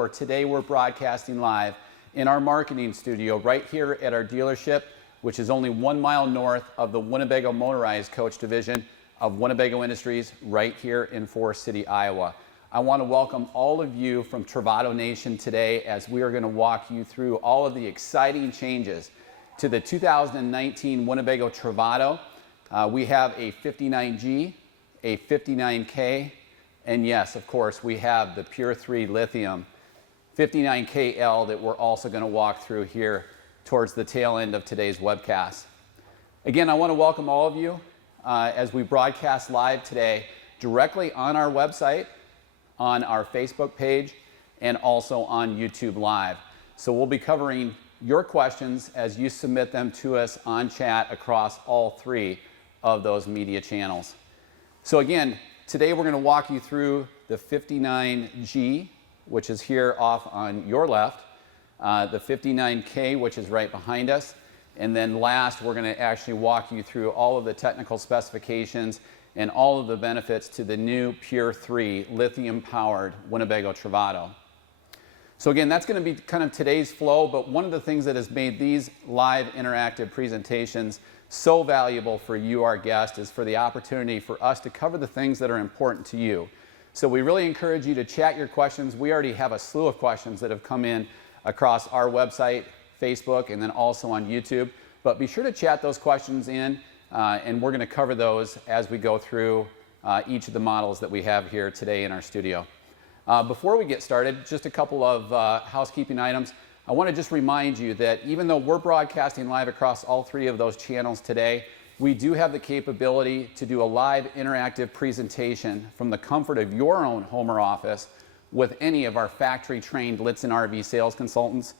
where today we're broadcasting live in our marketing studio right here at our dealership, which is only 1 mile north of the Winnebago Motorized Coach Division of Winnebago Industries right here in Forest City, Iowa. I want to welcome all of you from Travato Nation today as we are going to walk you through all of the exciting changes to the 2019 Winnebago Travato. We have a 59G, a 59K, and yes, of course, we have the Pure 3 Lithium 59KL that we're also going to walk through here towards the tail end of today's webcast. Again, I want to welcome all of you as we broadcast live today directly on our website, on our Facebook page, and also on YouTube Live. So we'll be covering your questions as you submit them to us on chat across all 3 of those media channels. So again, today we're going to walk you through the 59G, which is here off on your left, the 59K, which is right behind us, and then last we're going to actually walk you through all of the technical specifications and all of the benefits to the new Pure 3 lithium-powered Winnebago Travato. So again, that's going to be kind of today's flow, but one of the things that has made these live interactive presentations so valuable for you, our guest, is for the opportunity for us to cover the things that are important to you. So we really encourage you to chat your questions. We already have a slew of questions that have come in across our website, Facebook, and then also on YouTube. But be sure to chat those questions in, and we're going to cover those as we go through each of the models that we have here today in our studio. Before we get started, just a couple of housekeeping items. I want to just remind you that even though we're broadcasting live across all 3 of those channels today, we do have the capability to do a live interactive presentation from the comfort of your own home or office with any of our factory-trained Lichtsinn RV sales consultants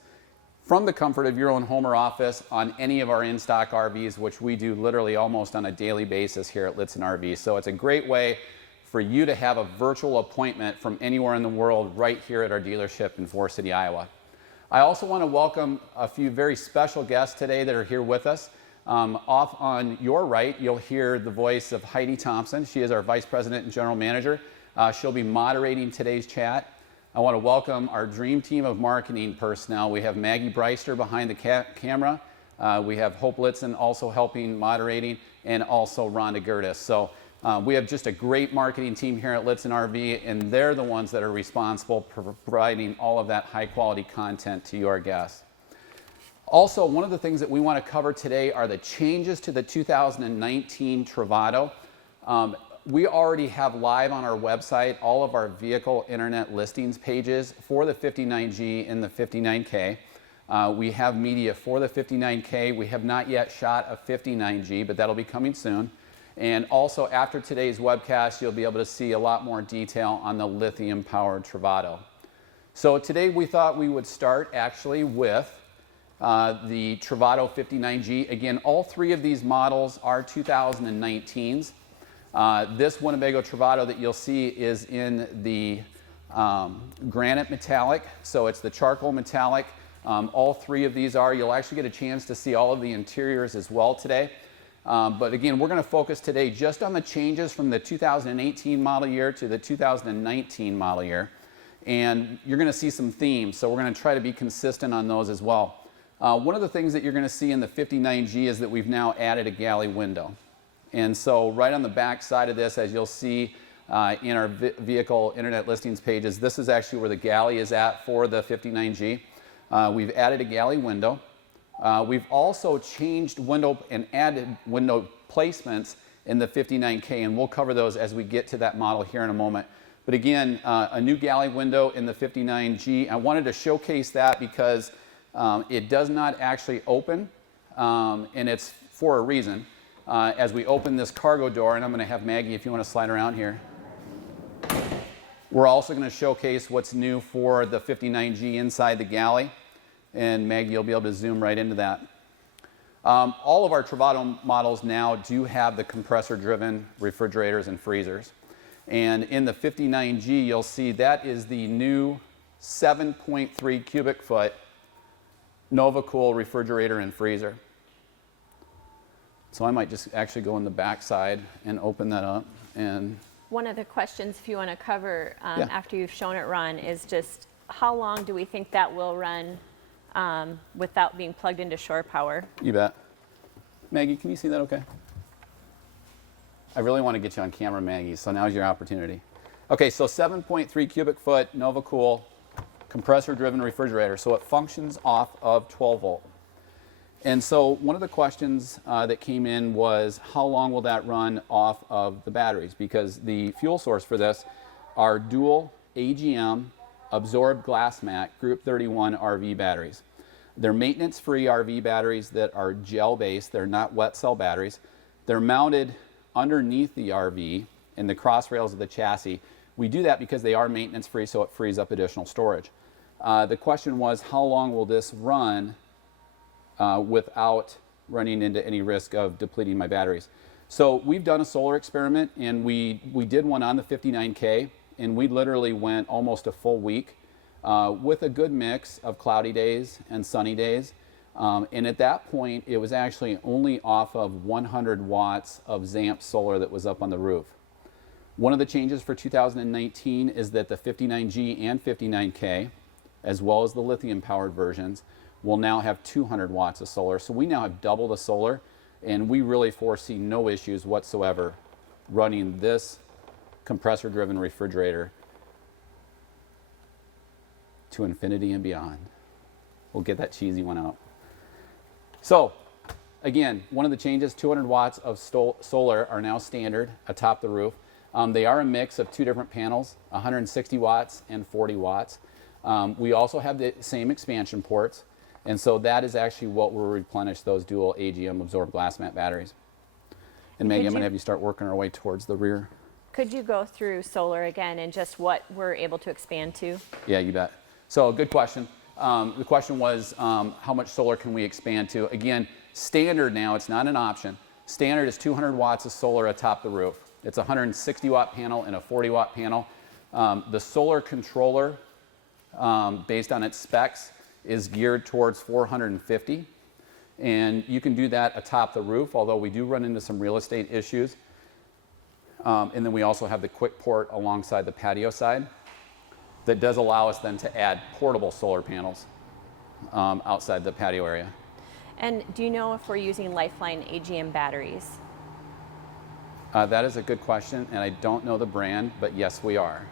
from the comfort of your own home or office on any of our in-stock RVs, which we do literally almost on a daily basis here at Lichtsinn RV. So it's a great way for you to have a virtual appointment from anywhere in the world right here at our dealership in Forest City, Iowa. I also want to welcome a few very special guests today that are here with us. Off on your right, you'll hear the voice of Heidi Thompson. She is our Vice President and General Manager. She'll be moderating today's chat. I want to welcome our dream team of marketing personnel. We have Maggie Breister behind the camera. We have Hope Litzen also helping moderating, and also Rhonda Gertis. So we have just a great marketing team here at Lichtsinn RV, and they're the ones that are responsible for providing all of that high quality content to your guests. Also, one of the things that we want to cover today are the changes to the 2019 Travato. We already have live on our website all of our vehicle internet listings pages for the 59G and the 59K. We have media for the 59K. We have not yet shot a 59G, but that'll be coming soon. And also after today's webcast, you'll be able to see a lot more detail on the lithium-powered Travato. So today we thought we would start actually with the Travato 59G. Again, all 3 of these models are 2019s. This Winnebago Travato that you'll see is in the granite metallic, so it's the charcoal metallic. All 3 of these are. You'll actually get a chance to see all of the interiors as well today. But again, we're going to focus today just on the changes from the 2018 model year to the 2019 model year. And you're going to see some themes, so we're going to try to be consistent on those as well. One of the things that you're going to see in the 59G is that we've now added a galley window. And so right on the back side of this, as you'll see in our vehicle internet listings pages, this is actually where the galley is at for the 59G. We've added a galley window. We've also changed window and added window placements in the 59K, and we'll cover those as we get to that model here in a moment. But again, a new galley window in the 59G. I wanted to showcase that because it does not actually open, and it's for a reason. As we open this cargo door, and I'm going to have Maggie, if you want to slide around here. We're also going to showcase what's new for the 59G inside the galley. And Maggie, you'll be able to zoom right into that. All of our Travato models now do have the compressor-driven refrigerators and freezers. And in the 59G, you'll see that is the new 7.3 cubic foot NovaCool refrigerator and freezer. So I might just actually go in the back side and open that up. And one of the questions, if you want to cover after you've shown it, Ron, is just how long do we think that will run without being plugged into shore power? You bet. Maggie, can you see that okay? I really want to get you on camera, Maggie, so now's your opportunity. Okay, so 7.3 cubic foot NovaCool compressor-driven refrigerator. So it functions off of 12 volt. And so one of the questions that came in was, how long will that run off of the batteries? Because the fuel source for this are dual AGM absorbed glass mat Group 31 RV batteries. They're maintenance-free RV batteries that are gel-based. They're not wet cell batteries. They're mounted underneath the RV in the cross rails of the chassis. We do that because they are maintenance-free, so it frees up additional storage. The question was, how long will this run without running into any risk of depleting my batteries? So we've done a solar experiment, and we did one on the 59K, and we literally went almost a full week with a good mix of cloudy days and sunny days. And at that point, it was actually only off of 100 watts of ZAMP solar that was up on the roof. One of the changes for 2019 is that the 59G and 59K, as well as the lithium powered versions, will now have 200 watts of solar. So we now have double the solar, and we really foresee no issues whatsoever running this compressor driven refrigerator to infinity and beyond. We'll get that cheesy one out. So again, one of the changes, 200 watts of solar are now standard atop the roof. They are a mix of two different panels, 160 watts and 40 watts. We also have the same expansion ports, and so that is actually what will replenish those dual AGM absorbed glass mat batteries. And Maggie, I'm going to have you start working our way towards the rear. Could you go through solar again and just what we're able to expand to? Yeah, you bet. So good question. The question was, how much solar can we expand to? Again, standard now, it's not an option. Standard is 200 watts of solar atop the roof. It's a 160 watt panel and a 40 watt panel. The solar controller, based on its specs, is geared towards 450. And you can do that atop the roof, although we do run into some real estate issues. And then we also have the quick port alongside the patio side that does allow us then to add portable solar panels outside the patio area. And do you know if we're using Lifeline AGM batteries? That is a good question, and I don't know the brand, but yes, we are.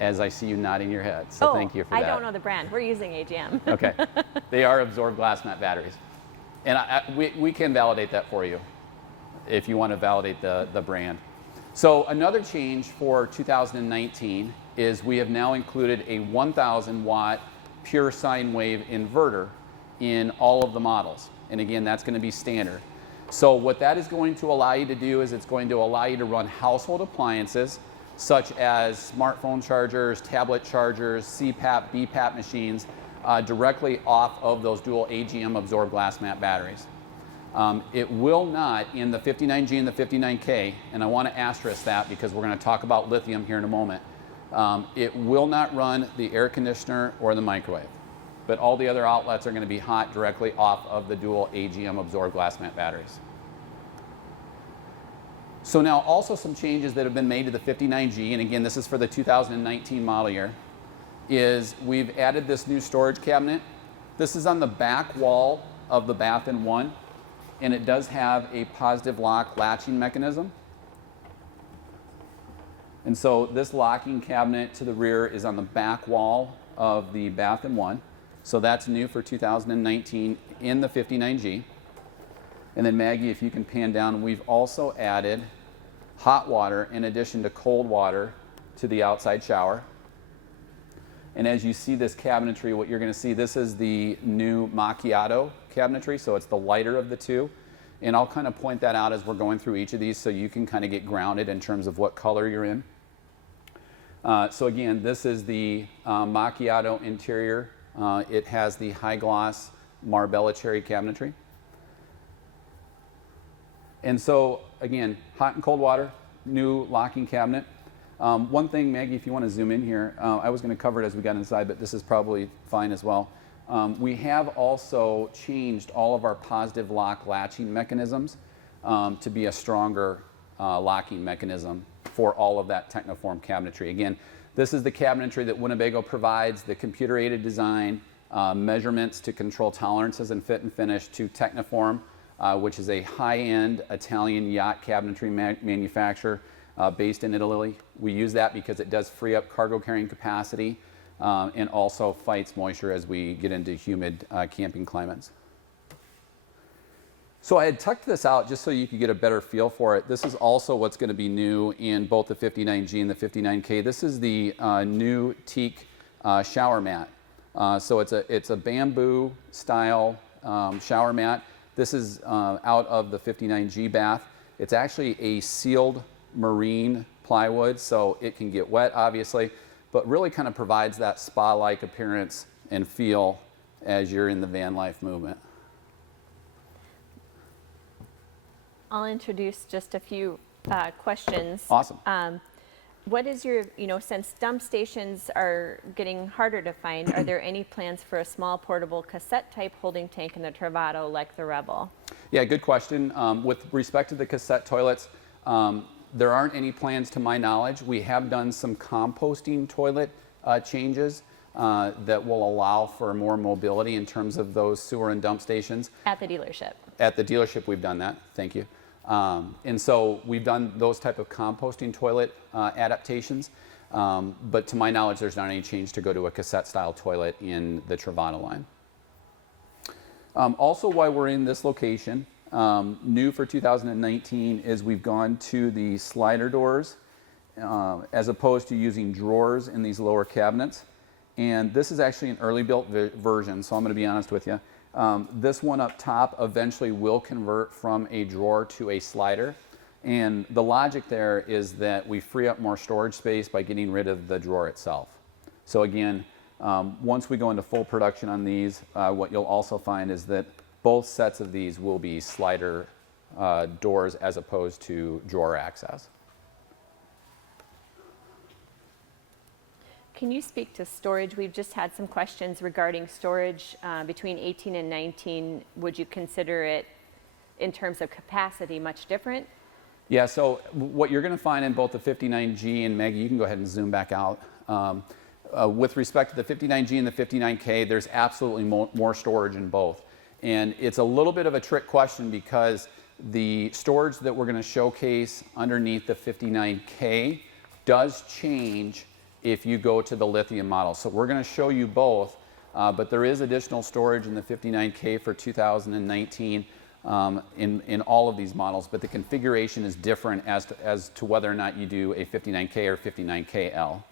As I see you nodding your head, so thank you for that. I don't know the brand. We're using AGM. Okay. They are absorbed glass mat batteries. And we can validate that for you if you want to validate the brand. So another change for 2019 is we have now included a 1,000 watt pure sine wave inverter in all of the models. And again, that's going to be standard. So what that is going to allow you to do is it's going to allow you to run household appliances such as smartphone chargers, tablet chargers, CPAP, BPAP machines directly off of those dual AGM absorbed glass mat batteries. It will not in the 59G and the 59K, and I want to asterisk that because we're going to talk about lithium here in a moment. It will not run the air conditioner or the microwave, but all the other outlets are going to be hot directly off of the dual AGM absorbed glass mat batteries. So now also some changes that have been made to the 59G, and again this is for the 2019 model year, is we've added this new storage cabinet. This is on the back wall of the bath and one, and it does have a positive lock latching mechanism. And so this locking cabinet to the rear is on the back wall of the bath and one. So that's new for 2019 in the 59G. And then Maggie, if you can pan down, we've also added hot water in addition to cold water to the outside shower. And as you see this cabinetry, what you're going to see, this is the new Macchiato Cabinetry, so it's the lighter of the two. And I'll kind of point that out as we're going through each of these so you can kind of get grounded in terms of what color you're in. So again, this is the Macchiato interior. It has the high gloss Marbella cherry cabinetry. And so again, hot and cold water, new locking cabinet. One thing, Maggie, if you want to zoom in here, I was going to cover it as we got inside, but this is probably fine as well. We have also changed all of our positive lock latching mechanisms to be a stronger locking mechanism for all of that Technoform cabinetry. Again, This is the cabinetry that Winnebago provides, the computer-aided design, measurements to control tolerances and fit and finish to Techniform, which is a high-end Italian yacht cabinetry manufacturer based in Italy. We use that because it does free up cargo carrying capacity and also fights moisture as we get into humid camping climates. So I had tucked this out just so you could get a better feel for it. This is also what's going to be new in both the 59G and the 59K. This is the new Teak Shower Mat. So it's a bamboo style shower mat. This is out of the 59G bath. It's actually a sealed marine plywood, so it can get wet, obviously, but really kind of provides that spa-like appearance and feel as you're in the van life movement. I'll introduce just a few questions. Awesome. What is your, since dump stations are getting harder to find, are there any plans for a small portable cassette-type holding tank in the Travato like the Rebel? Yeah, good question. With respect to the cassette toilets, there aren't any plans to my knowledge. We have done some composting toilet changes that will allow for more mobility in terms of those sewer and dump stations. At the dealership? At the dealership, we've done that. Thank you. And so we've done those type of composting toilet adaptations, but to my knowledge, there's not any change to go to a cassette-style toilet in the Travato line. Also, while we're in this location, new for 2019 is we've gone to the slider doors as opposed to using drawers in these lower cabinets. And this is actually an early built version, so I'm going to be honest with you. This one up top eventually will convert from a drawer to a slider. And the logic there is that we free up more storage space by getting rid of the drawer itself. So again, once we go into full production on these, what you'll also find is that both sets of these will be slider doors as opposed to drawer access. Can you speak to storage? We've just had some questions regarding storage between 18 and 19. Would you consider it, in terms of capacity, much different? Yeah, so what you're going to find in both the 59G, and Maggie, you can go ahead and zoom back out. With respect to the 59G and the 59K, there's absolutely more storage in both. And it's a little bit of a trick question because the storage that we're going to showcase underneath the 59K does change if you go to the Lithium model. So we're going to show you both, but there is additional storage in the 59K for 2019 in all of these models, but the configuration is different as to whether or not you do a 59K or 59KL.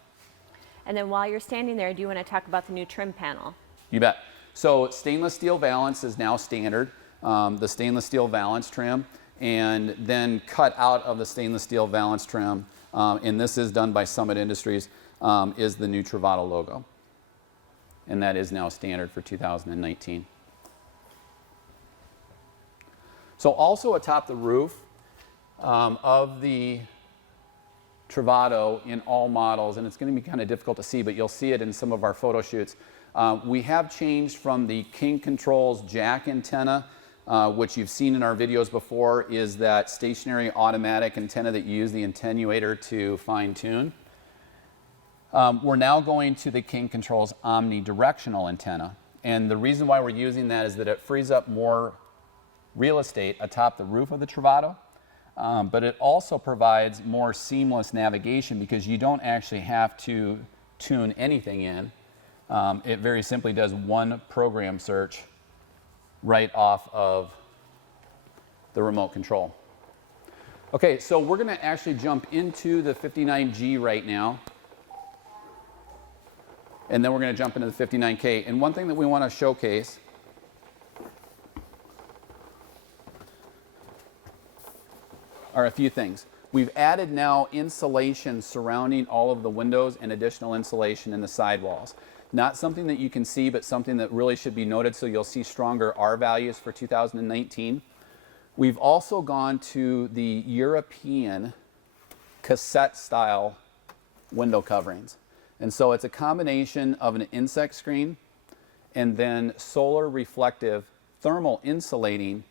And then while you're standing there, do you want to talk about the new trim panel? You bet. So stainless steel valance is now standard, the stainless steel valance trim, and then cut out of the stainless steel valance trim, and this is done by Summit Industries, is the new Travato logo. And that is now standard for 2019. So also atop the roof of the Travato in all models, and it's going to be kind of difficult to see, but you'll see it in some of our photo shoots. We have changed from the King Controls jack antenna, which you've seen in our videos before, is that stationary automatic antenna that you use the attenuator to fine tune. We're now going to the King Controls omnidirectional antenna. And the reason why we're using that is that it frees up more real estate atop the roof of the Travato, but it also provides more seamless navigation because you don't actually have to tune anything in. It very simply does one program search right off of the remote control. Okay, so we're going to actually jump into the 59G right now. And then we're going to jump into the 59K. And one thing that we want to showcase are a few things. We've added now insulation surrounding all of the windows and additional insulation in the sidewalls. Not something that you can see, but something that really should be noted, so you'll see stronger R values for 2019. We've also gone to the European cassette-style window coverings. And so it's a combination of an insect screen and then solar reflective thermal insulating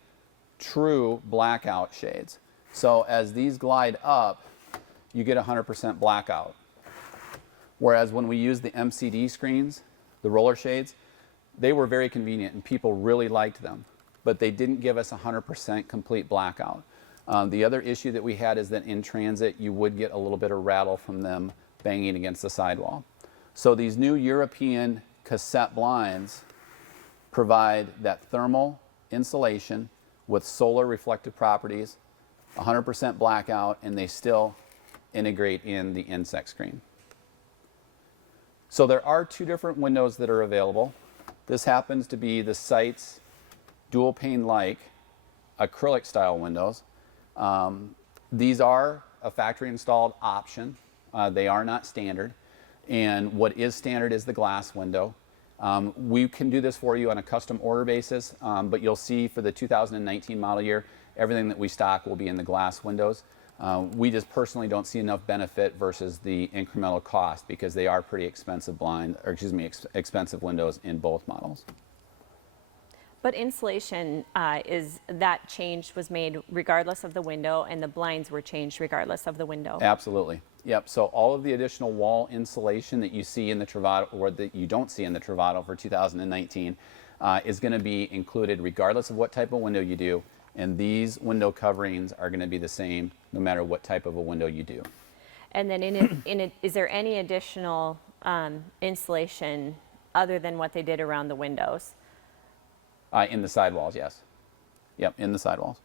true blackout shades. So as these glide up, you get 100% blackout. Whereas when we used the MCD screens, the roller shades, they were very convenient and people really liked them, but they didn't give us 100% complete blackout. The other issue that we had is that in transit, you would get a little bit of rattle from them banging against the sidewall. So these new European cassette blinds provide that thermal insulation with solar reflective properties, 100% blackout, and they still integrate in the insect screen. So there are two different windows that are available. This happens to be the Sites dual pane like acrylic style windows. These are a factory installed option. They are not standard. And what is standard is the glass window. We can do this for you on a custom order basis, but you'll see for the 2019 model year, everything that we stock will be in the glass windows. We just personally don't see enough benefit versus the incremental cost because they are pretty expensive expensive windows in both models. But insulation that change was made regardless of the window, and the blinds were changed regardless of the window. Absolutely. Yep. So all of the additional wall insulation that you see in the Travato, or that you don't see in the Travato for 2019, is going to be included regardless of what type of window you do. And these window coverings are going to be the same no matter what type of a window you do. And then is there any additional insulation other than what they did around the windows? In the sidewalls, yes. Yep, in the sidewalls.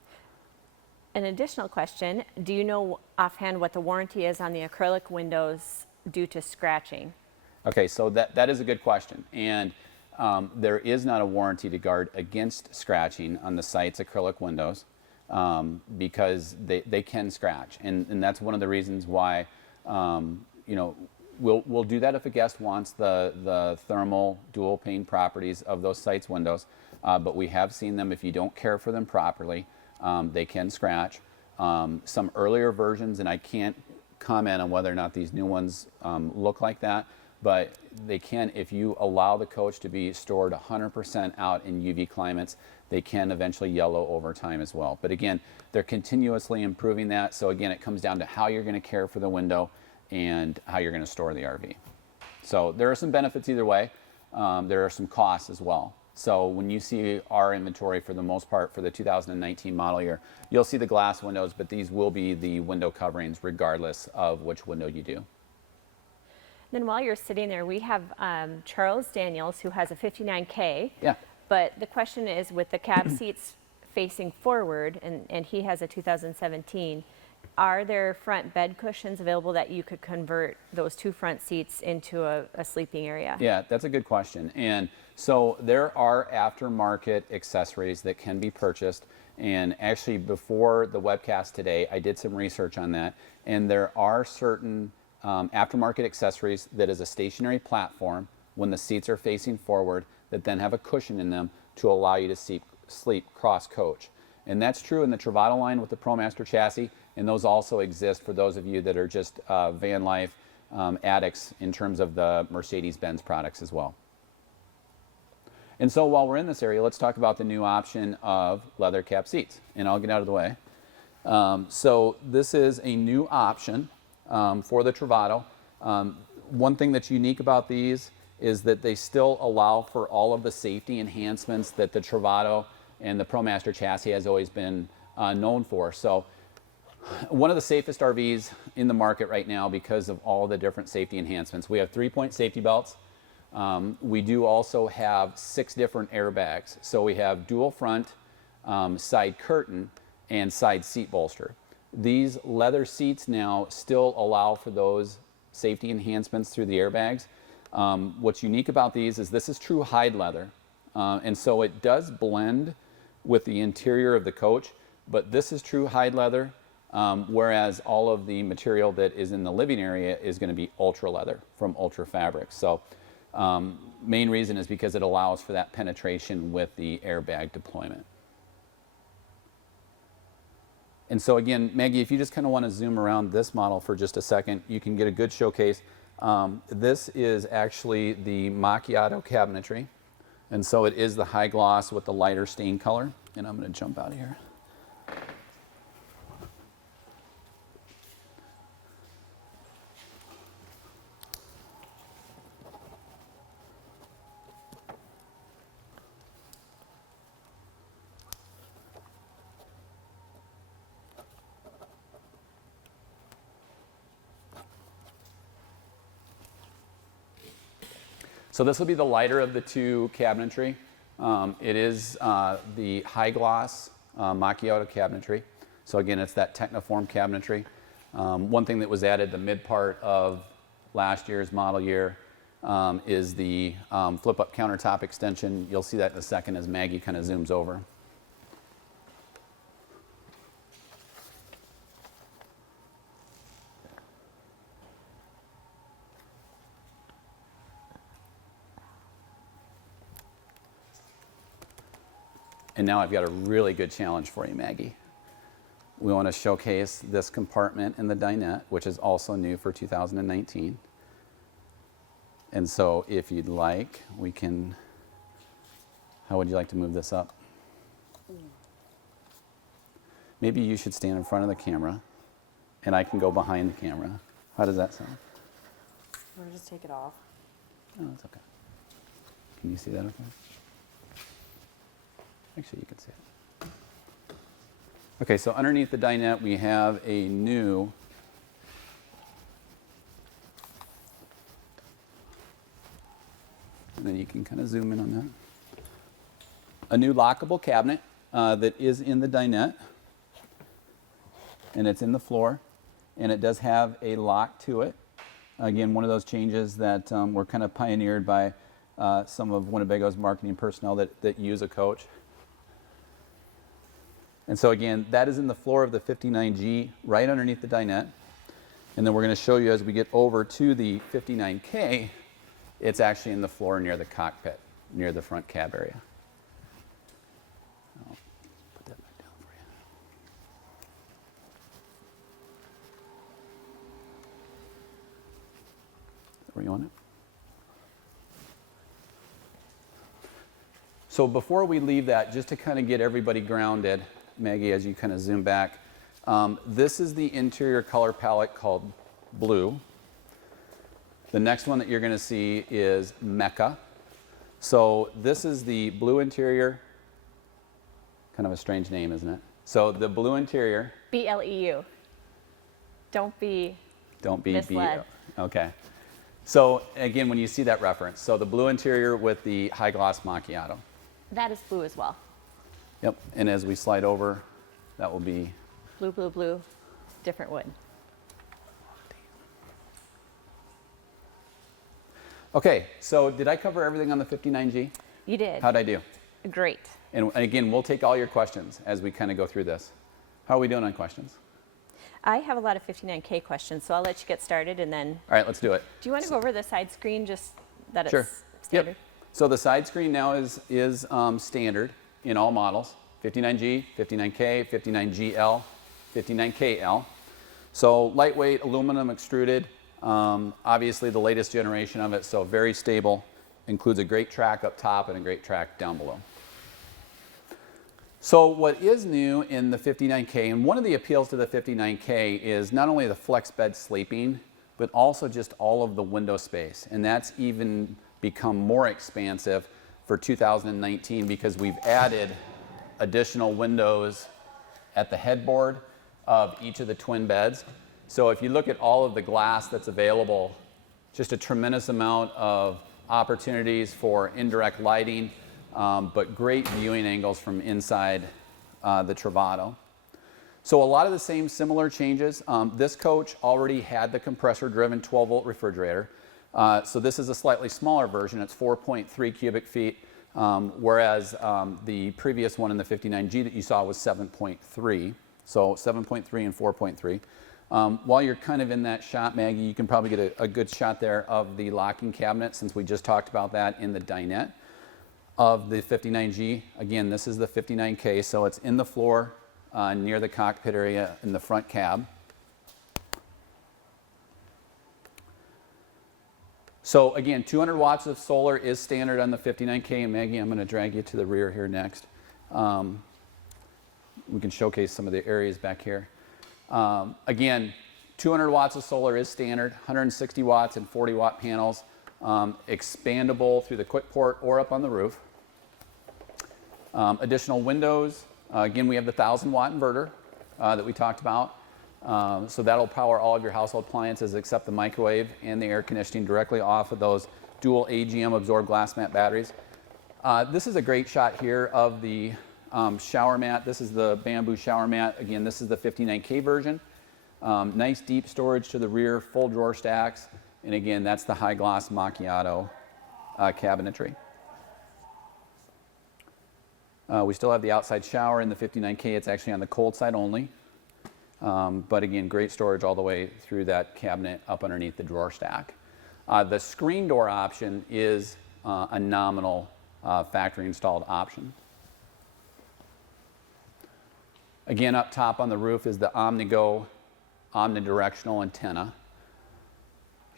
An additional question, do you know offhand what the warranty is on the acrylic windows due to scratching? Okay, so that is a good question. And there is not a warranty to guard against scratching on the Sites acrylic windows because they can scratch. And that's one of the reasons why, we'll do that if a guest wants the thermal dual pane properties of those Sites windows. But we have seen them, if you don't care for them properly, they can scratch. Some earlier versions, and I can't comment on whether or not these new ones look like that, but they can, if you allow the coach to be stored 100% out in UV climates, they can eventually yellow over time as well. But again, they're continuously improving that. So again, it comes down to how you're going to care for the window and how you're going to store the RV. So there are some benefits either way. There are some costs as well. So when you see our inventory, for the most part, for the 2019 model year, you'll see the glass windows, but these will be the window coverings regardless of which window you do. Then while you're sitting there, we have Charles Daniels, who has a 59K. Yeah. But the question is, with the cab seats facing forward, and he has a 2017, are there front bed cushions available that you could convert those two front seats into a sleeping area? Yeah, that's a good question. And so there are aftermarket accessories that can be purchased. And actually, before the webcast today, I did some research on that. And there are certain aftermarket accessories that is a stationary platform when the seats are facing forward that then have a cushion in them to allow you to sleep cross-coach. And that's true in the Travato line with the ProMaster chassis. And those also exist for those of you that are just van life addicts in terms of the Mercedes-Benz products as well. And so while we're in this area, let's talk about the new option of leather cap seats. And I'll get out of the way. So this is a new option for the Travato. One thing that's unique about these is that they still allow for all of the safety enhancements that the Travato and the ProMaster chassis has always been known for. So one of the safest RVs in the market right now because of all the different safety enhancements. We have 3-point safety belts. We do also have 6 different airbags. So we have dual front, side curtain, and side seat bolster. These leather seats now still allow for those safety enhancements through the airbags. What's unique about these is this is true hide leather. And so it does blend with the interior of the coach, but this is true hide leather. Whereas all of the material that is in the living area is going to be ultra leather from Ultra Fabrics. So main reason is because it allows for that penetration with the airbag deployment. And so again, Maggie, if you just kind of want to zoom around this model for just a second, you can get a good showcase. This is actually the Macchiato Cabinetry. And so it is the high gloss with the lighter stain color. And I'm going to jump out of here. So this will be the lighter of the two cabinetry. It is the high gloss Macchiato Cabinetry. So again, it's that Techniform cabinetry. One thing that was added the mid part of last year's model year is the flip-up countertop extension. You'll see that in a second as Maggie kind of zooms over. And now I've got a really good challenge for you, Maggie. We want to showcase this compartment in the dinette, which is also new for 2019. And so if you'd like, we can, how would you like to move this up? Maybe you should stand in front of the camera and I can go behind the camera. How does that sound? Or just take it off. Oh, that's okay. Can you see that okay? Actually, you can see it. Okay, so underneath the dinette, we have a new and then you can kind of zoom in on that. A new lockable cabinet that is in the dinette, and it's in the floor, and it does have a lock to it. Again, one of those changes that were kind of pioneered by some of Winnebago's marketing personnel that use a coach. And so again, that is in the floor of the 59G, right underneath the dinette. And then we're going to show you as we get over to the 59K, it's actually in the floor near the cockpit, near the front cab area. I'll put that back down for you. Where you want it? So before we leave that, just to kind of get everybody grounded, Maggie, as you kind of zoom back, this is the interior color palette called blue. The next one that you're going to see is Mecca. So this is the blue interior. Kind of a strange name, isn't it? So the blue interior. BLEU. Don't be misled. Okay. So again, when you see that reference, so the blue interior with the high gloss macchiato. That is blue as well. Yep. And as we slide over, that will be blue, blue, blue, different wood. Okay, so did I cover everything on the 59G? You did. How'd I do? Great. And again, we'll take all your questions as we kind of go through this. How are we doing on questions? I have a lot of 59K questions, so I'll let you get started and then. All right, let's do it. Do you want to go over the side screen just that Sure. it's standard? Yep. So the side screen now is standard in all models, 59G, 59K, 59GL, 59KL. So lightweight, aluminum extruded, obviously the latest generation of it, so very stable, includes a great track up top and a great track down below. So what is new in the 59K, and one of the appeals to the 59K is not only the flex bed sleeping, but also just all of the window space. And that's even become more expansive for 2019 because we've added additional windows at the headboard of each of the twin beds. So if you look at all of the glass that's available, just a tremendous amount of opportunities for indirect lighting, but great viewing angles from inside the Travato. So a lot of the same similar changes. This coach already had the compressor-driven 12-volt refrigerator. So this is a slightly smaller version. It's 4.3 cubic feet, whereas the previous one in the 59G that you saw was 7.3. So 7.3 and 4.3. While you're kind of in that shot, Maggie, you can probably get a good shot there of the locking cabinet, since we just talked about that in the dinette of the 59G. Again, this is the 59K, so it's in the floor near the cockpit area in the front cab. So again, 200 watts of solar is standard on the 59K, and Maggie, I'm going to drag you to the rear here next. We can showcase some of the areas back here. Again, 200 watts of solar is standard, 160 watts and 40 watt panels, expandable through the quick port or up on the roof. Additional windows, again, we have the 1,000 watt inverter that we talked about. So that'll power all of your household appliances except the microwave and the air conditioning directly off of those dual AGM absorbed glass mat batteries. This is a great shot here of the shower mat. This is the bamboo shower mat. Again, this is the 59K version. Nice deep storage to the rear, full drawer stacks. And again, that's the high gloss Macchiato cabinetry. We still have the outside shower in the 59K. It's actually on the cold side only. But again, great storage all the way through that cabinet up underneath the drawer stack. The screen door option is a nominal factory installed option. Again, up top on the roof is the Omnidirectional antenna.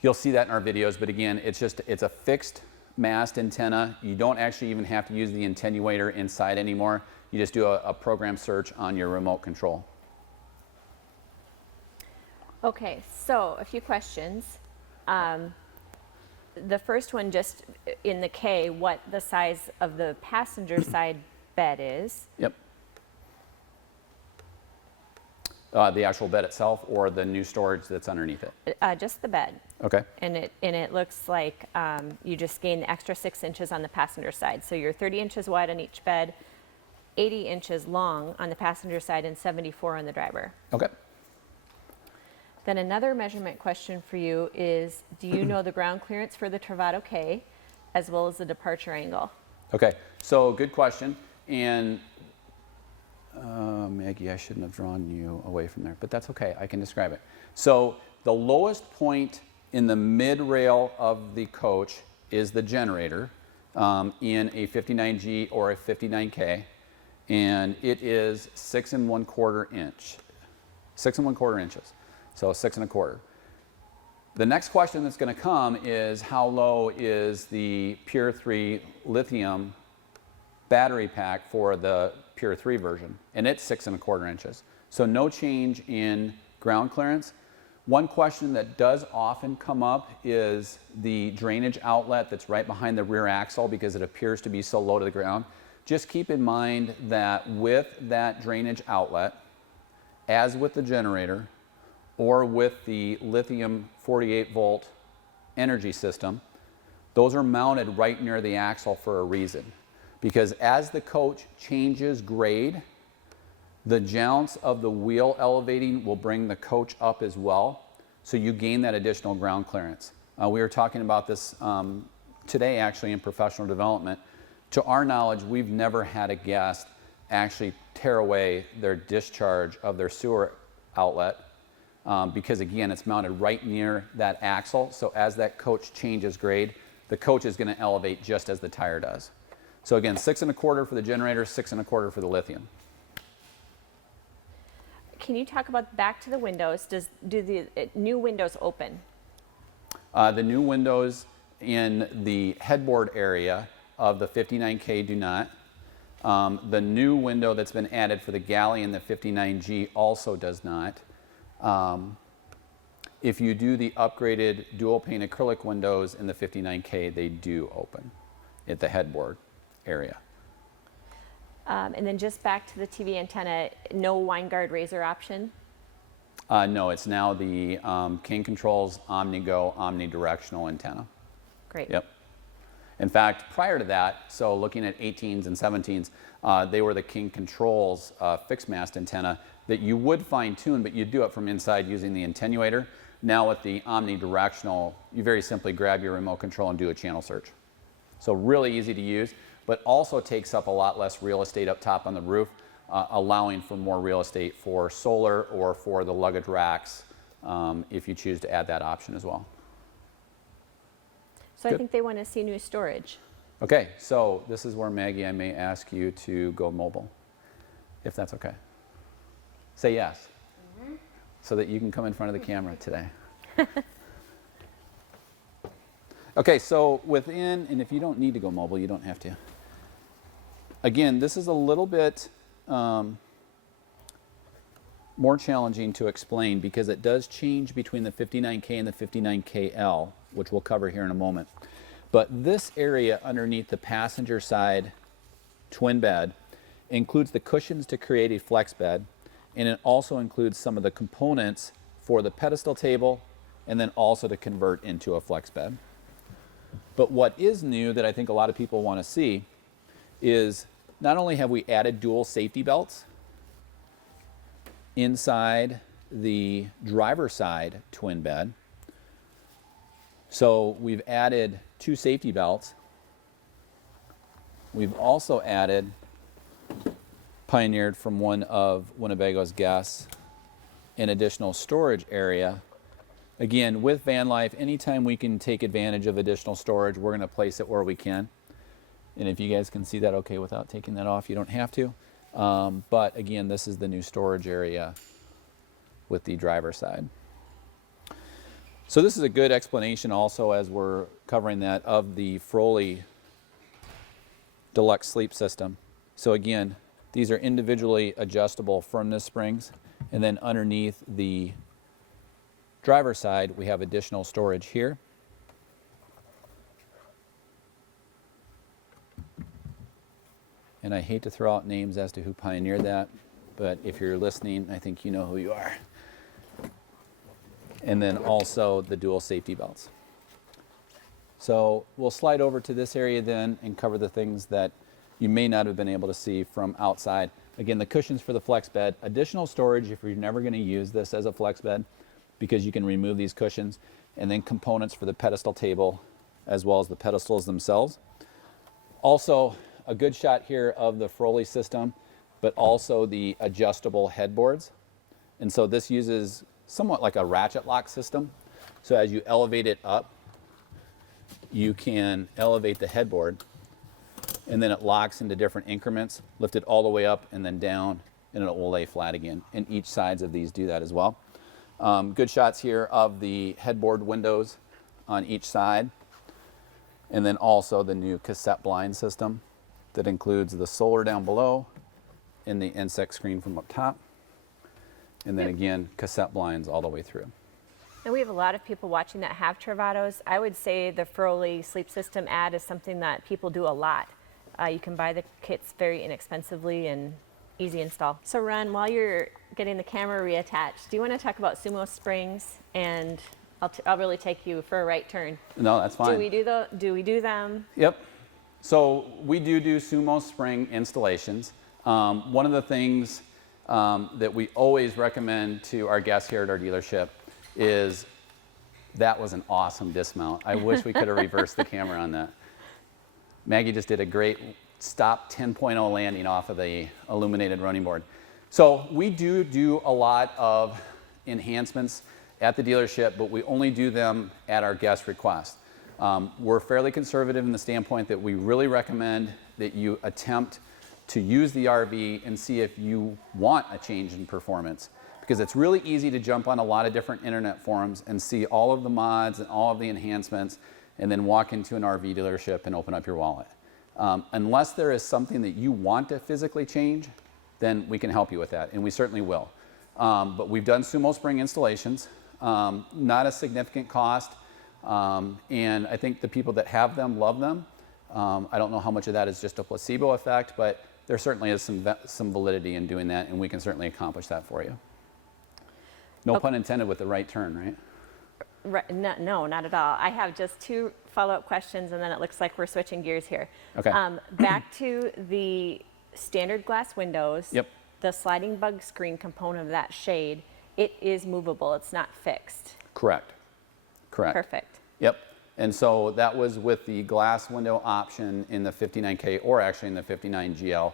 You'll see that in our videos, but again, it's a fixed mast antenna. You don't actually even have to use the attenuator inside anymore. You just do a program search on your remote control. Okay, so a few questions. The first one, just in the K, what the size of the passenger side bed is. Yep. The actual bed itself or the new storage that's underneath it? Just the bed. Okay. And it looks like you just gain the extra 6 inches on the passenger side. So you're 30 inches wide on each bed, 80 inches long on the passenger side, and 74 on the driver. Okay. Then another measurement question for you is, do you know the ground clearance for the Travato K as well as the departure angle? Okay, so good question. And Maggie, I shouldn't have drawn you away from there, but that's okay, I can describe it. So the lowest point in the mid rail of the coach is the generator in a 59G or a 59K, and it is 6 1/4 inch. 6 1/4 inches. So 6 1/4. The next question that's going to come is how low is the Pure 3 lithium battery pack for the Pure 3 version? And it's 6 1/4 inches. So no change in ground clearance. One question that does often come up is the drainage outlet that's right behind the rear axle because it appears to be so low to the ground. Just keep in mind that with that drainage outlet, as with the generator, or with the lithium 48 volt energy system, those are mounted right near the axle for a reason. Because as the coach changes grade, the jounce of the wheel elevating will bring the coach up as well, so you gain that additional ground clearance. We were talking about this today actually in professional development. To our knowledge, we've never had a guest actually tear away their discharge of their sewer outlet because again, it's mounted right near that axle, so as that coach changes grade, the coach is going to elevate just as the tire does. So again, 6 1/4 for the generator, 6 1/4 for the lithium. Can you talk about back to the windows? Do the new windows open? The new windows in the headboard area of the 59K do not. The new window that's been added for the Galley in the 59G also does not. If you do the upgraded dual pane acrylic windows in the 59K, they do open at the headboard area. And then just back to the TV antenna, no wine guard razor option? No, it's now the King Controls OmniGo Omnidirectional antenna. Great. Yep. In fact, prior to that, so looking at 18s and 17s, they were the King Controls fixed mast antenna that you would fine tune, but you'd do it from inside using the attenuator. Now with the Omnidirectional, you very simply grab your remote control and do a channel search. So really easy to use, but also takes up a lot less real estate up top on the roof, allowing for more real estate for solar or for the luggage racks if you choose to add that option as well. So Good. I think they want to see new storage. Okay, so this is where, Maggie, I may ask you to go mobile, if that's okay. Say yes, so that you can come in front of the camera today. Okay, so within, and if you don't need to go mobile, you don't have to. Again, this is a little bit more challenging to explain because it does change between the 59K and the 59KL, which we'll cover here in a moment. But this area underneath the passenger side twin bed includes the cushions to create a flex bed, and it also includes some of the components for the pedestal table and then also to convert into a flex bed. But what is new that I think a lot of people want to see is not only have we added dual safety belts inside the driver's side twin bed. So we've added 2 safety belts. We've also added, pioneered from one of Winnebago's guests, an additional storage area. Again, with van life, anytime we can take advantage of additional storage, we're going to place it where we can. And if you guys can see that okay without taking that off, you don't have to. But again, this is the new storage area with the driver's side. So this is a good explanation also, as we're covering that, of the Froley Deluxe Sleep System. So again, these are individually adjustable firmness springs, and then underneath the driver's side, we have additional storage here. And I hate to throw out names as to who pioneered that, but if you're listening, I think you know who you are. And then also the dual safety belts. So we'll slide over to this area then and cover the things that you may not have been able to see from outside. Again, the cushions for the flex bed, additional storage if you're never going to use this as a flex bed, because you can remove these cushions, and then components for the pedestal table as well as the pedestals themselves. Also, a good shot here of the Froley system, but also the adjustable headboards. And so this uses somewhat like a ratchet lock system. So as you elevate it up, you can elevate the headboard, and then it locks into different increments, lift it all the way up and then down, and it will lay flat again. And each sides of these do that as well. Good shots here of the headboard windows on each side, and then also the new cassette blind system that includes the solar down below and the insect screen from up top. And then again, cassette blinds all the way through. And we have a lot of people watching that have Travatos. I would say the Froley sleep system ad is something that people do a lot. You can buy the kits very inexpensively and easy install. So Ron, while you're getting the camera reattached, do you want to talk about Sumo Springs? And I'll really take you for a right turn. No, that's fine. Do we do them? Yep. So we do Sumo Spring installations. One of the things that we always recommend to our guests here at our dealership is that was an awesome dismount. I wish we could have reversed the camera on that. Maggie just did a great stop 10.0 landing off of the illuminated running board. So we do a lot of enhancements at the dealership, but we only do them at our guest request. We're fairly conservative in the standpoint that we really recommend that you attempt to use the RV and see if you want a change in performance, because it's really easy to jump on a lot of different internet forums and see all of the mods and all of the enhancements and then walk into an RV dealership and open up your wallet. Unless there is something that you want to physically change, then we can help you with that, and we certainly will. But we've done Sumo Spring installations, not a significant cost, and I think the people that have them love them. I don't know how much of that is just a placebo effect, but there certainly is some validity in doing that, and we can certainly accomplish that for you. No pun intended with the right turn, right? No, not at all. I have just 2 follow-up questions, and then it looks like we're switching gears here. Okay. Back to the standard glass windows. Yep. The sliding bug screen component of that shade, it is movable. It's not fixed. Correct. Perfect. Yep. And so that was with the glass window option in the 59K, or actually in the 59GL.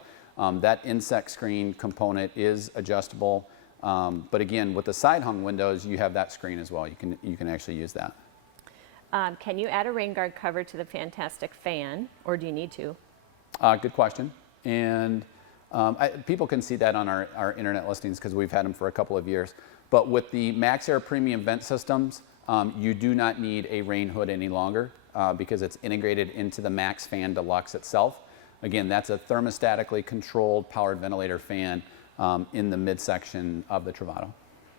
That insect screen component is adjustable. But again, with the side hung windows, you have that screen as well. You can actually use that. Can you add a rain guard cover to the fantastic fan, or do you need to? Good question. And people can see that on our internet listings because we've had them for a couple of years. But with the Max Air Premium vent systems, you do not need a rain hood any longer because it's integrated into the Max Fan Deluxe itself. Again, that's a thermostatically controlled powered ventilator fan in the midsection of the Travato.